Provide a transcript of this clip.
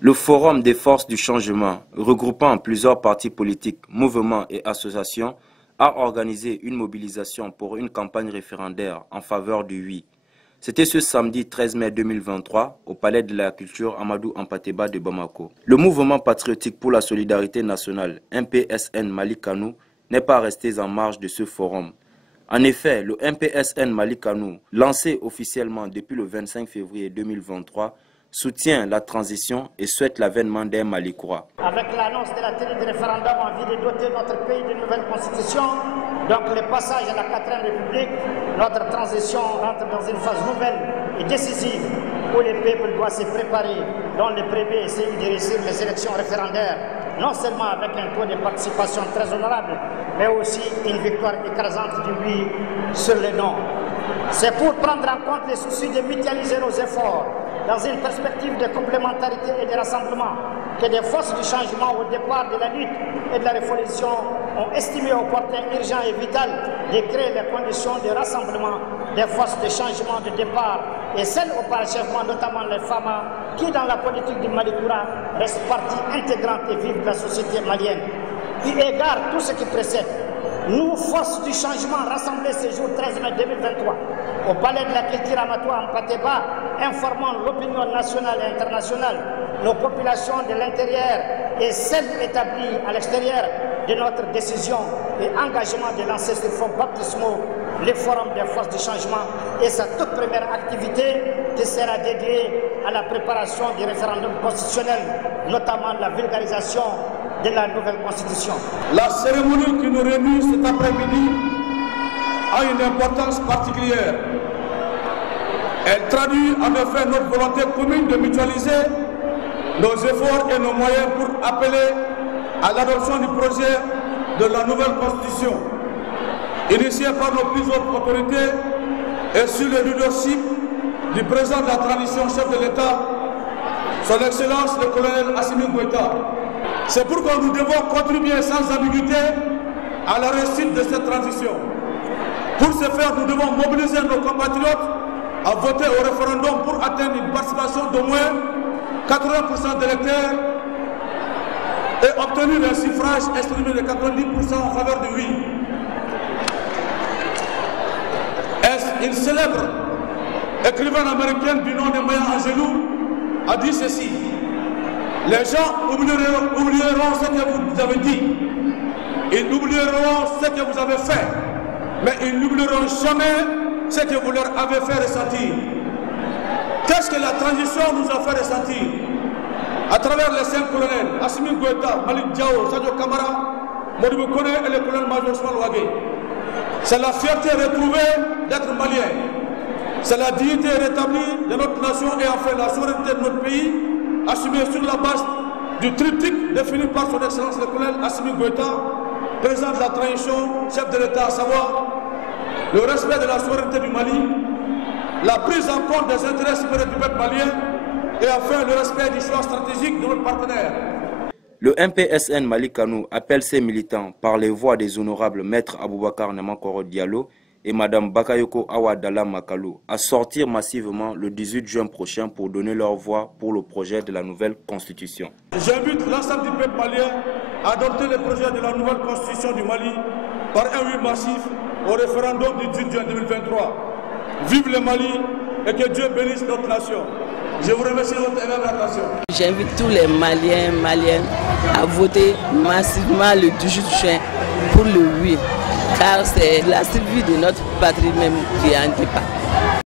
Le Forum des forces du changement, regroupant plusieurs partis politiques, mouvements et associations, a organisé une mobilisation pour une campagne référendaire en faveur du oui. C'était ce samedi 13 mai 2023 au Palais de la Culture Amadou Hampâté-Bâ de Bamako. Le mouvement patriotique pour la solidarité nationale, MPSN Mali Kano, n'est pas resté en marge de ce forum. En effet, le MPSN Mali Kano, lancé officiellement depuis le 25 février 2023, soutient la transition et souhaite l'avènement d'un Mali Koura. Avec l'annonce de la tenue du référendum en vue de doter notre pays d'une nouvelle constitution, donc le passage à la 4e République, notre transition rentre dans une phase nouvelle et décisive où le peuple doit se préparer, dont le premier essaie de réussir les élections référendaires, non seulement avec un taux de participation très honorable, mais aussi une victoire écrasante du oui sur le non. C'est pour prendre en compte les soucis de mutualiser nos efforts dans une perspective de complémentarité et de rassemblement que des forces du changement au départ de la lutte et de la révolution ont estimé opportun, urgent et vital de créer les conditions de rassemblement des forces de changement de départ et celles au parachèvement, notamment les femmes qui, dans la politique du Mali Koura, restent partie intégrante et vive de la société malienne. Eu égard tout ce qui précède, nous, forces du changement rassemblées ce jour 13 mai 2023 au Palais de la Culture Amadou Hampâté-Bâ, informant l'opinion nationale et internationale, nos populations de l'intérieur et celles établies à l'extérieur de notre décision et engagement de lancer ce fonds baptismaux, le Forum des forces du changement et sa toute première activité qui sera dédiée à la préparation du référendum constitutionnel, notamment la vulgarisation de la nouvelle constitution. La cérémonie qui nous réunit cet après-midi a une importance particulière. Elle traduit en effet notre volonté commune de mutualiser nos efforts et nos moyens pour appeler à l'adoption du projet de la nouvelle constitution, initiée par nos plus hautes autorités et sous le leadership du président de la transition, chef de l'État, son Excellence le colonel Assimi Goïta. C'est pourquoi nous devons contribuer sans ambiguïté à la réussite de cette transition. Pour ce faire, nous devons mobiliser nos compatriotes à voter au référendum pour atteindre une participation d'au moins 80% d'électeurs et obtenir un suffrage exprimé de 90% en faveur du oui. Une célèbre écrivaine américaine du nom de Maya Angelou a dit ceci: les gens oublieront ce que vous avez dit, ils oublieront ce que vous avez fait, mais ils n'oublieront jamais ce que vous leur avez fait ressentir. Qu'est-ce que la transition nous a fait ressentir? À travers les 5 colonels, Assimi Goïta, Malik Diao, Sadio Kamara, Modibo Kone et le colonel-major Ousmane Ouagué. C'est la fierté retrouvée d'être malien. C'est la dignité rétablie de notre nation et enfin la souveraineté de notre pays, assumée sur la base du triptyque défini par son Excellence le colonel Assimi Goïta, président de la transition, chef de l'État, à savoir le respect de la souveraineté du Mali, la prise en compte des intérêts supérieurs du peuple malien et enfin le respect du choix stratégique de notre partenaire. Le MPSN Mali Kano appelle ses militants par les voix des honorables maîtres Aboubakar Namankoro Diallo et Mme Bakayoko Awadala Makalou à sortir massivement le 18 juin prochain pour donner leur voix pour le projet de la nouvelle constitution. J'invite l'ensemble du peuple malien à adopter le projet de la nouvelle constitution du Mali par un oui massif au référendum du 18 juin 2023. Vive le Mali et que Dieu bénisse notre nation. Je vous remercie de votre aimable attention. J'invite tous les Maliens et Maliennes à voter massivement le 18 juin pour le oui, car c'est la survie de notre patrie même qui est en débat.